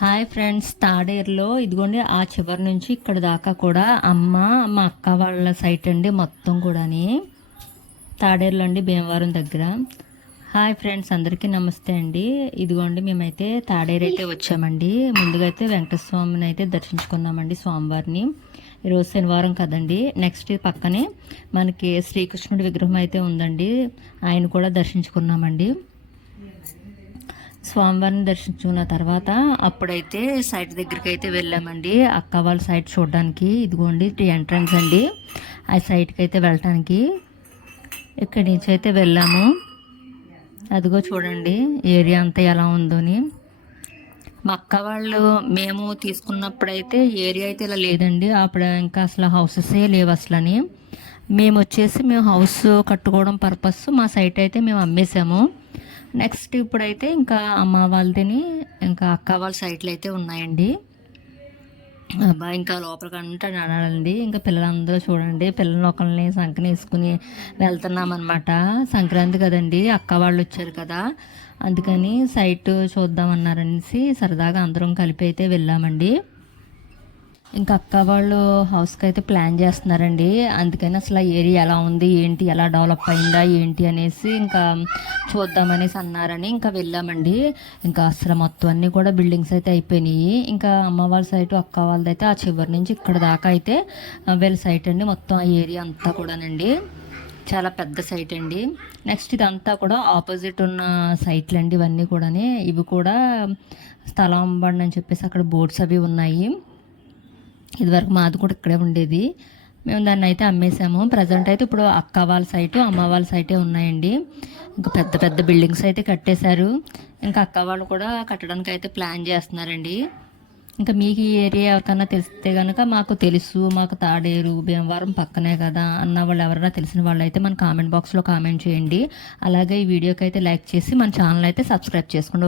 Hi friends, తాడేరులో ఇదిగోండి ఆ చివరి నుంచి ఇక్కడ దాకా కూడా అమ్మ మా అక్క వాళ్ళ సైట్ అండి మొత్తం కూడాని. తాడేరులో అండి, భీమవరం దగ్గర. హాయ్ ఫ్రెండ్స్, అందరికీ నమస్తే అండి. ఇదిగోండి మేమైతే తాడేరు అయితే వచ్చామండి. ముందుగా అయితే వెంకటేశ్వర స్వామిని అయితే దర్శించుకున్నామండి, స్వామివారిని. ఈరోజు శనివారం కదండి. నెక్స్ట్ పక్కనే మనకి శ్రీకృష్ణుడి విగ్రహం అయితే ఉందండి, ఆయన కూడా దర్శించుకున్నామండి. స్వామివారిని దర్శించుకున్న తర్వాత అప్పుడైతే సైట్ దగ్గరికి అయితే వెళ్ళామండి, అక్క వాళ్ళ సైట్ చూడడానికి. ఇదిగోండి ఎంట్రన్స్ అండి ఆ సైట్కి అయితే వెళ్ళటానికి. ఇక్కడి నుంచి అయితే వెళ్ళాము. అదిగో చూడండి ఏరియా అంతా ఎలా ఉందోని. మా అక్క వాళ్ళు మేము తీసుకున్నప్పుడైతే ఏరియా అయితే ఇలా లేదండి. అప్పుడు ఇంకా అసలు హౌసెసే లేవు అసలని. మేము హౌస్ కట్టుకోవడం పర్పస్ మా సైట్ అయితే మేము అమ్మేసాము. నెక్స్ట్ ఇప్పుడైతే ఇంకా అమ్మ వాళ్ళని ఇంకా అక్క వాళ్ళ సైట్లు అయితే ఉన్నాయండి. అబ్బా ఇంకా లోపలికంటే నడాలండి. ఇంకా పిల్లలందరూ చూడండి, పిల్లలు ఒకరిని సంకని వేసుకుని వెళ్తున్నాం అనమాట. సంక్రాంతి కదండి, అక్క వాళ్ళు వచ్చారు కదా, అందుకని సైట్ చూద్దామన్నారనేసి సరదాగా అందరం కలిపి అయితే వెళ్ళామండి. ఇంకా అక్క వాళ్ళు హౌస్కి అయితే ప్లాన్ చేస్తున్నారండి. అందుకని అసలు ఏరియా ఎలా ఉంది ఏంటి, ఎలా డెవలప్ అయిందా ఏంటి అనేసి ఇంకా చూద్దామనేసి అన్నారని ఇంకా వెళ్ళామండి. ఇంకా అసలు మొత్తం అన్నీ కూడా బిల్డింగ్స్ అయితే అయిపోయినాయి. ఇంకా అమ్మ వాళ్ళ సైటు అక్క వాళ్ళది అయితే ఆ చివరి నుంచి ఇక్కడ దాకా అయితే వీళ్ళ సైట్ అండి. మొత్తం ఆ ఏరియా అంతా కూడానండి చాలా పెద్ద సైట్ అండి. నెక్స్ట్ ఇదంతా కూడా ఆపోజిట్ ఉన్న సైట్లు అండి ఇవన్నీ కూడా. ఇవి కూడా స్థలం బండి అని చెప్పేసి అక్కడ బోర్డ్స్ అవి ఉన్నాయి. ఇదివరకు మాది కూడా ఇక్కడే ఉండేది. మేము దాన్ని అయితే అమ్మేసాము. ప్రజెంట్ అయితే ఇప్పుడు అక్క వాళ్ళ సైటు అమ్మ వాళ్ళ సైటే ఉన్నాయండి. ఇంకా పెద్ద పెద్ద బిల్డింగ్స్ అయితే కట్టేశారు. ఇంకా అక్క వాళ్ళు కూడా కట్టడానికి అయితే ప్లాన్ చేస్తున్నారండి. ఇంకా మీకు ఈ ఏరియా ఎవరికన్నా తెలిస్తే కనుక మాకు తెలుసు, మాకు తాడేరు భీమవరం పక్కనే కదా అన్న వాళ్ళు ఎవరైనా తెలిసిన వాళ్ళు అయితే మన కామెంట్ బాక్స్లో కామెంట్ చేయండి. అలాగే ఈ వీడియోకి అయితే లైక్ చేసి మన ఛానల్ అయితే సబ్స్క్రైబ్ చేసుకోండి.